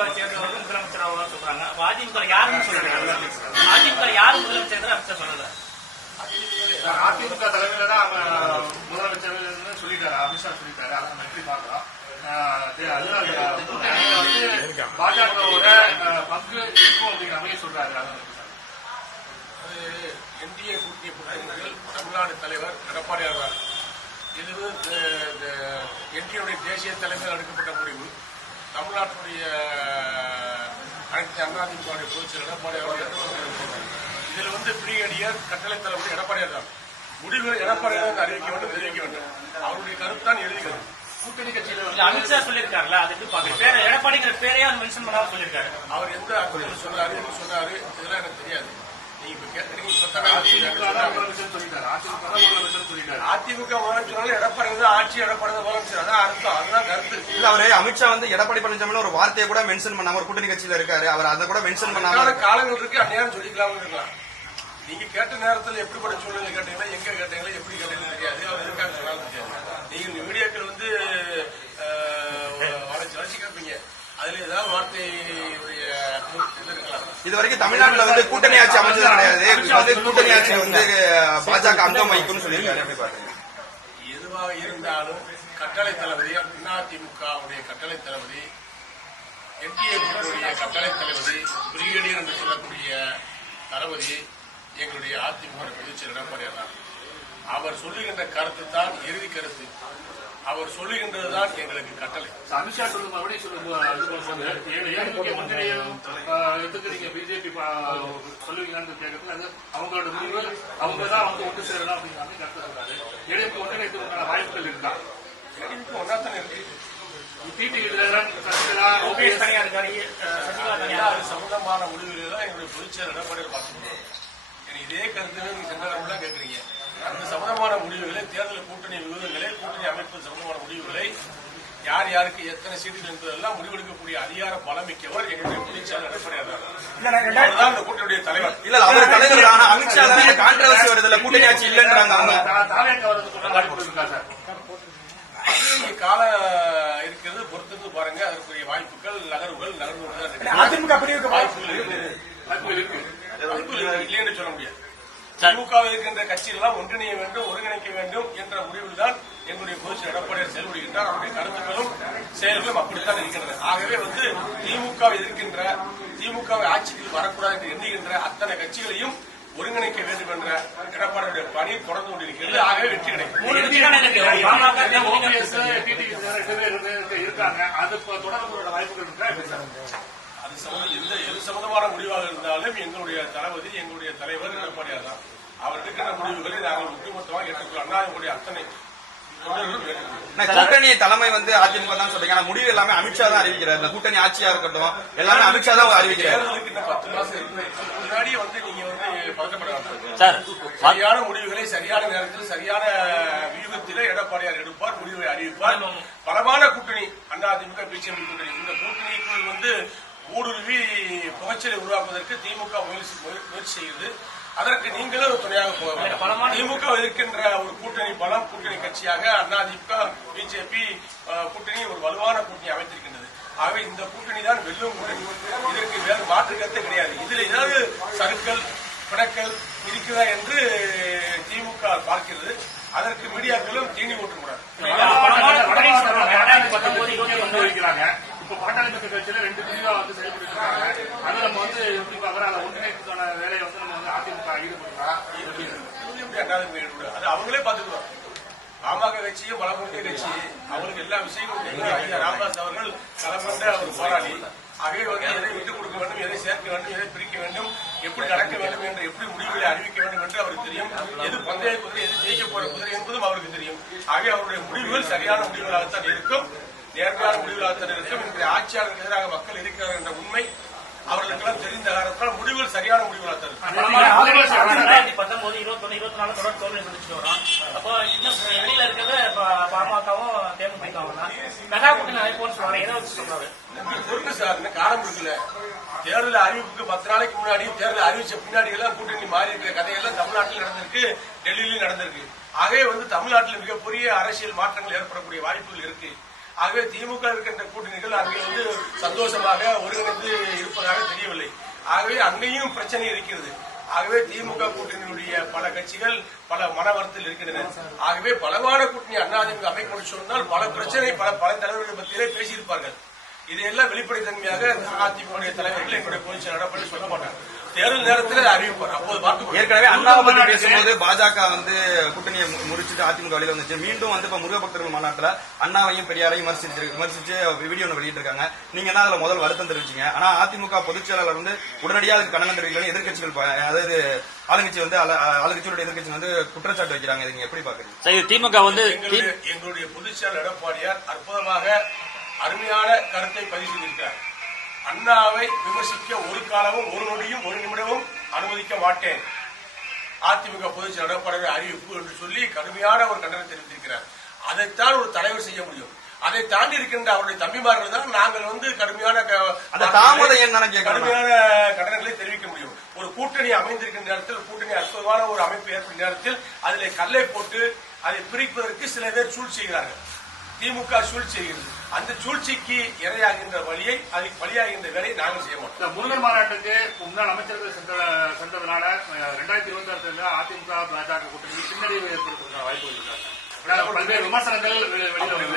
அதிமுக சேர்ந்தவர்கள் முதலமைச்சர் ஆகலாம் சொல்றாங்க அப்ப அதிமுக யாருன்னு சொல்றாங்க அதிமுக யாரு முதலமைச்சர் அமித்ஷா சொல்லல அதிமுக தலைமையில தான் அவங்க முதலமைச்சர் சொல்லிட்டாரு அமித்ஷா சொல்லிட்டாரு அதை நம்ம எப்படி பார்க்கலாம் ஆஹ் பாஜகவோட பங்கு இருக்கும் அப்படிங்கிற மாதிரி சொல்றாரு அதை அது என்டிஏ கூட்டணி பொறுத்தவரையில் தமிழ்நாடு தலைவர் எடப்பாடியார் தான் இது என்டிஏடைய தேசிய தலைமையில் எடுக்கப்பட்ட முடிவு. தமிழ்நாட்டுடைய அனைத்து அதிமுக பொதுச் செயலர் எடப்பாடியார் ஏற்றுக்கொண்டிருக்கிறார். இதில் வந்து பிரிகேடியர் கட்டளை தலைவர் எடப்பாடியார் தான். முடிவுகள் எடப்பாடியார் அறிவிக்க வேண்டும் தெரிவிக்க வேண்டும். அவருடைய கருத்து தான் எழுதி கருத்து கூட்டணி கட்சியில அமித்ஷா சொல்லியிருக்காருல்ல அது எடப்பாடிங்கிற பேரையே அவர் மென்ஷன் பண்ணாம சொல்லியிருக்காரு. அவர் எந்த சொன்னாரு சொன்னாரு இதெல்லாம் எனக்கு தெரியாது. அதிமுக முதலமைச்சர் எடப்பாடி ஆட்சி எடப்பாடி முதலமைச்சர் அதான் அர்த்தம். அதுதான் கருத்து. இல்ல அவரு அமித்ஷா வந்து எடப்பாடி பழனிசாமி ஒரு வார்த்தையை கூட மென்ஷன் பண்ணாம ஒரு கூட்டணி கட்சியில இருக்காரு. அவர் அதை கூட மென்ஷன் பண்ணாம காலங்கள் இருக்கு? அந்நேரம் சொல்லிக்கலாம் இருக்கலாம். நீங்க கேட்ட நேரத்தில் எப்படிப்பட்ட சூழ்நிலை கேட்டீங்களா? எங்க கேட்டீங்களா? எப்படி கேட்டீங்கன்னு தெரியாது. அவர் எதுக்காக சொன்னாலும் தெரியாது. நீங்க மீடியாக்கள் வந்து வளர்ச்சி வளர்ச்சி கேட்பீங்க அதுல ஏதாவது வார்த்தையுடைய இது வரைக்கும் தமிழ்நாட்டுல வந்து கூட்டணி ஆட்சி அமைச்சது கிடையாது. வந்து கூட்டணி ஆட்சி வந்து பாஜக அங்கம் வைக்கும் சொல்லியிருக்காரு. எதுவாக இருந்தாலும் கட்டளை தளபதி அதிமுகவுடைய கட்டளை தளபதி என்டிஏ கட்டளை தளபதி பிரிகேடியர் என்று சொல்லக்கூடிய தளபதி எங்களுடைய அதிமுக பொதுச் செயலர் அவர் சொல்லுகின்ற கருத்து தான் இறுதி கருத்து. அவர் சொல்லுகின்றதுதான் எங்களுக்கு கட்டளை. அமித்ஷா சொல்லும் மறுபடியும் சொல்லும் இது பண்ணும்போது ஏன் ஏடிஎம்கே முன்னணியும் எதுக்கு நீங்க பிஜேபி சொல்லுவீங்கன்னு கேட்கறது அது அவங்களோட முடிவு. அவங்க தான் வந்து ஒன்று சேரலாம் அப்படிங்கிற மாதிரி கருத்து சொல்றாரு. வாய்ப்புகள் இருக்கா? இருக்கு? சசிகலா ஓபிஎஸ் ஓபிஎஸ் தனியா இருக்காரு அஹ் சசிகலா தனியா அது சம்பந்தமான முடிவுகளை தான் எங்களுடைய பொதுச் செயலர் எடப்பாடியார் பார்க்கணும். எனக்கு இதே கருத்து நீங்க சென்றவர்களாம் கேட்கறீங்க அந்த சம்பந்தமான முடிவுகளை தேர்தல் கூட்டணி விவாதங்களை கூட்டணி அமைப்பு சம்பந்தமான முடிவுகளை யார் யாருக்கு எத்தனை சீட்டுகள் என்பதெல்லாம் முடிவெடுக்கக்கூடிய அதிகார பலம் மிக்கவர் எங்களுடைய பொதுச் செயலர் எடப்பாடியார் தான் இந்த கூட்டணியுடைய தலைவர். இல்ல அவர் தலைவர். ஆனா அமித்ஷா கான்ட்ரவர்சி கூட்டணி ஆட்சி இல்லன்றாங்க அவங்க. தாவேக்க வரதுக்கு வாய்ப்பு இருக்கா சார் இங்கே காலம் இருக்கிறது பொறுத்திருந்து பாருங்க அதற்குரிய வாய்ப்புகள் நகர்வுகள் நகர்வு தான் இருக்கு. அதிமுக பிரிவுக்கு வாய்ப்புகள் இருக்குது வாய்ப்புகள் இருக்கு வாய்ப்புகள் இருக்கு. இல்லை என்று சொல்ல முடியாது திமுக இருக்கின்ற கட்சிகளெல்லாம் ஒன்றிணைய வேண்டும் ஒருங்கிணைக்க வேண்டும் என்ற முடிவில் தான் எங்களுடைய பொதுச் எடப்பாடியார் செயல்படுகின்றார். அவருடைய கருத்துக்களும் செயல்களும் அப்படித்தான் இருக்கின்றன. ஆகவே வந்து திமுக எதிர்க்கின்ற திமுக ஆட்சிக்கு வரக்கூடாது என்று எண்ணுகின்ற அத்தனை கட்சிகளையும் ஒருங்கிணைக்க வேண்டும் என்ற எடப்பாடியுடைய பணி தொடர்ந்து கொண்டிருக்கிறது. ஆகவே வெற்றி கிடைக்கும். இருக்காங்க. அது தொடர்புகளோட வாய்ப்புகள் அது சம்பந்தம் எந்த எது சம்பந்தமான முடிவாக இருந்தாலும் எங்களுடைய தளபதி எங்களுடைய தலைவர் எடப்பாடியார் தான் அவர் எடுக்கின்ற முடிவுகளை நாங்கள் ஒட்டுமொத்தமாக ஏற்றுக்கொள்ள அண்ணாதிமுடைய அத்தனை கூட்டணி தலைமை வந்து அதிமுக தான் சொல்றீங்க. ஆனா முடிவு எல்லாமே அமித்ஷா தான் அறிவிக்கிறார். இந்த கூட்டணி ஆட்சியா இருக்கட்டும் எல்லாமே அமித்ஷா தான் அறிவிக்கிறார். தேர்தலுக்கு இன்னும் பத்து மாசம் இருக்கு முன்னாடியே வந்து நீங்க வந்து பதட்டப்பட சரியான முடிவுகளை சரியான நேரத்தில் சரியான வியூகத்திலே எடப்பாடியார் எடுப்பார் முடிவை அறிவிப்பார். பலமான கூட்டணி அதிமுக பிஜேபி கூட்டணி. இந்த கூட்டணிக்குள் வந்து ஊடுருவி புகைச்சலை உருவாக்குவதற்கு திமுக முயற்சி முயற்சி செய்கிறது அதற்கு நீங்களும் துணையாக போக வேண்டும். திமுக எதிர்க்கின்ற ஒரு கூட்டணி பலம் கூட்டணி கட்சியாக அதிமுக பிஜேபி கூட்டணி ஒரு வலுவான கூட்டணி அமைத்திருக்கின்றது ஆகவே இந்த கூட்டணி தான் வெல்லும் கூட்டணி இதற்கு வேறு மாற்று கருத்தே கிடையாது இதுல ஏதாவது சருக்கள் பிணக்கள் இருக்கிறதா என்று திமுக பார்க்கிறது அதற்கு மீடியாக்களும் தீனி ஓட்டக்கூடாது இப்ப பாட்டாளி மக்கள் கட்சியில ரெண்டு பிரிவா வந்து செயல்படுறாங்க அது நம்ம வந்து எப்படி பாக்குறோம் அதை ஒன்றிணைப்புக்கான வேலையை வந்து நம்ம வந்து அதிமுக ஈடுபடுறா எப்படி அண்ணாதிமுக ஈடுபடும்? அது அவங்களே பார்த்துக்குவாங்க பாமக கட்சியும் பலமுறை கட்சி அவருக்கு எல்லா விஷயங்களும் ஐயா ராமதாஸ் அவர்கள் களமண்ட அவர் போராடி ஆகவே வந்து எதை விட்டுக் கொடுக்க வேண்டும் எதை சேர்க்க வேண்டும் எதை பிரிக்க வேண்டும் எப்படி நடக்க வேண்டும் என்று எப்படி முடிவுகளை அறிவிக்க வேண்டும் என்று அவருக்கு தெரியும். எது பந்தய குதிரை எது ஜெயிக்க போற குதிரை என்பதும் அவருக்கு தெரியும். ஆகவே அவருடைய முடிவுகள் சரியான முடிவுகளாகத்தான் இருக்கும். நேர்மையான முடிவுகளாகத்தான் இருக்கும். இன்றைய ஆட்சியாளருக்கு எதிராக மக்கள் இருக்கிறார் என்ற உண்மை அவர்களுக்கெல்லாம் தெரிந்த காரணத்தால் முடிவுகள் சரியான முடிவுகளாகத்தான் இருக்கும். தேமுதிகவும் தான் மெகா கூட்டணி அமைப்போம்னு சொல்றாரு பொறுப்பு சார் இன்னும் இருக்குல்ல தேர்தல் அறிவிப்புக்கு பத்து நாளைக்கு முன்னாடி தேர்தல் அறிவிச்ச பின்னாடி எல்லாம் கூட்டணி மாறி இருக்கிற கதையெல்லாம் தமிழ்நாட்டில் நடந்திருக்கு டெல்லியிலும் நடந்திருக்கு ஆகவே வந்து தமிழ்நாட்டில் மிகப்பெரிய அரசியல் மாற்றங்கள் ஏற்படக்கூடிய வாய்ப்புகள் இருக்கு ஆகவே திமுக இருக்கின்ற கூட்டணிகள் அங்கே வந்து சந்தோஷமாக ஒருங்கிணைந்து இருப்பதாக தெரியவில்லை ஆகவே அங்கேயும் பிரச்சனை இருக்கிறது ஆகவே திமுக கூட்டணியுடைய பல கட்சிகள் பல மனவரத்தில் இருக்கின்றன. ஆகவே பலமான கூட்டணி அதிமுக அமைப்பு சொன்னால் பல பிரச்சனை பல பல தலைவர்கள் மத்தியிலே பேசியிருப்பார்கள். இதையெல்லாம் வெளிப்படைத்தன்மையாக அதிமுக தலைவர்கள் எங்களுடைய பொதுச் செயலாளர் சொல்ல மாட்டாங்க தேர்தல் நேரத்தில் அதை அறிவிப்பார் அப்போது பார்த்து ஏற்கனவே அண்ணாவை பத்தி பேசும்போது பாஜக வந்து கூட்டணியை முறிச்சுட்டு அதிமுக வெளியில வந்துச்சு. மீண்டும் வந்து இப்ப முருக பக்தர்கள் மாநாட்டுல அண்ணாவையும் பெரியாரையும் விமர்சிச்சு விமர்சிச்சு வீடியோ ஒன்று வெளியிட்டிருக்காங்க. நீங்க என்ன அதுல முதல் வருத்தம் தெரிவிச்சீங்க? ஆனா அதிமுக பொதுச் செயலாளர் வந்து உடனடியாக அதுக்கு கண்டனம் தெரிவிக்கணும் எதிர்க்கட்சிகள் ப- அதாவது ஆளுங்கட்சி வந்து ஆள- ஆளுங்கட்சியோட எதிர்க்கட்சி வந்து குற்றச்சாட்டு வைக்கிறாங்க. இதை நீங்க எப்படி பாக்குறீங்க சார் இது திமுக வந்து எங்களுடைய எங்களுடைய பொதுச்செயலர் எடப்பாடியார் அற்புதமாக அருமையான கருத்தை பதிவு செய்திருக்கிறார். அண்ணாவை விமர்சிக்க ஒரு காலமும் ஒரு நொடியும் ஒரு நிமிடமும் அனுமதிக்க மாட்டேன். அதிமுக பொதுச்செயலர் எடப்பாடியார் அறிவிப்பு என்று சொல்லி கடுமையான ஒரு கண்டனம் தெரிவித்திருக்கிறார். அதைத்தான் ஒரு தலைவர் செய்ய முடியும். அதை தாண்டி இருக்கின்ற அவருடைய தம்பிமார்கள் தான் நாங்கள் வந்து கடுமையான கடுமையான கண்டனங்களை தெரிவிக்க முடியும். ஒரு கூட்டணி அமைந்திருக்கின்ற நேரத்தில் கூட்டணி அற்புதமான ஒரு அமைப்பு ஏற்படும் நேரத்தில் அதிலே கல்லை போட்டு அதை பிரிப்பதற்கு சில பேர் சூழ் செய்கிறார்கள். திமுக சூழ் செய்கிறது. அந்த சூழ்ச்சிக்கு இரையாகின்ற வழியை அதுக்கு பலியாகின்ற வேலையை நாங்கள் செய்ய மாட்டோம். இந்த முருகன் மாநாட்டுக்கு முன்னாள் அமைச்சர்கள் சென்ற சென்றதுனால ரெண்டாயிரத்தி இருபத்தி ஆறு தேர்தலில் அதிமுக பாஜக கூட்டணி பின்னடைவு ஏற்படுத்துவதற்கான வாய்ப்பு இருக்காங்க. பல்வேறு விமர்சனங்கள்.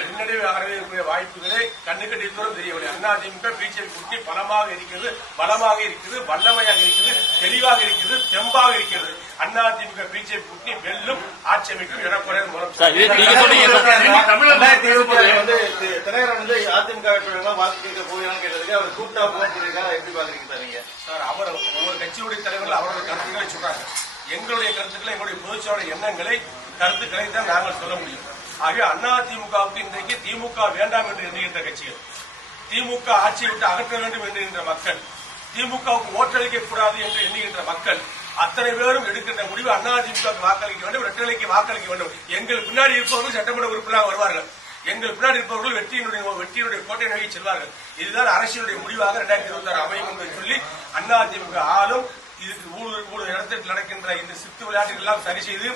பின்னடைவு அறக்கூடிய வாய்ப்புகளே கண்ணுக்கு தூரம் தெரியவில்லை அதிமுக பிஜேபி கூட்டணி பலமாக இருக்கிறது பலமாக இருக்கிறது வல்லமையாக இருக்கிறது தெளிவாக இருக்கிறது தெம்பாக இருக்கிறது. அதிமுக பிஜேபி கூட்டணி வெல்லும் ஆட்சி அமைக்கும் இருபத்தி வந்து அதிமுக வேட்பாளர்கள் வாக்கு கேட்க போகிறான்னு கேட்டதுக்கு அவர் கூட்டா போக சொல்லியிருக்காரு. எப்படி பாக்குறீங்க சார் அவர் ஒவ்வொரு கட்சியுடைய தலைவர்கள் அவருடைய கருத்துக்களை சொல்றாங்க. எங்களுடைய கருத்துக்களை எங்களுடைய பொதுச்செயலாளர் எண்ணங்களை கருத்துக்களை தான் நாங்கள் சொல்ல முடியும். ஆகவே அண்ணா திமுகவுக்கு இன்றைக்கு திமுக வேண்டாம் என்று எண்ணுகின்ற கட்சிகள் திமுக ஆட்சியை விட்டு அகற்ற வேண்டும் என்கின்ற மக்கள் திமுகவுக்கு ஓட்டளிக்க கூடாது என்று எண்ணுகின்ற மக்கள் அத்தனை பேரும் எடுக்கின்ற முடிவு அண்ணா திமுக வாக்களிக்க வேண்டும் இரட்டலைக்கு வாக்களிக்க வேண்டும். எங்கள் பின்னாடி இருப்பவர்கள் சட்டமன்ற உறுப்பினராக வருவார்கள். எங்கள் பின்னாடி இருப்பவர்கள் வெற்றியினுடைய வெற்றியினுடைய கோட்டை நோக்கி செல்வார்கள். இதுதான் அரசியலுடைய முடிவாக இரண்டாயிரத்தி இருபத்தி ஆறு அமையும் என்று சொல்லி அண்ணா திமுக ஆளும் இதுக்கு ஊழல் ஊழல் இடத்தில் நடக்கின்ற இந்த சித்து விளையாட்டுகள் எல்லாம் சரி செய்து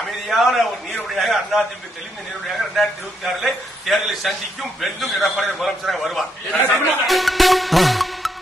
அமைதியான ஒரு நீருடையாக அண்ணா திமுக தெளிந்த நீருடையாக இரண்டாயிரத்தி இருபத்தி ஆறுல தேர்தலை சந்திக்கும் வெல்லும் எடப்பாடி முதலமைச்சராக வருவார்.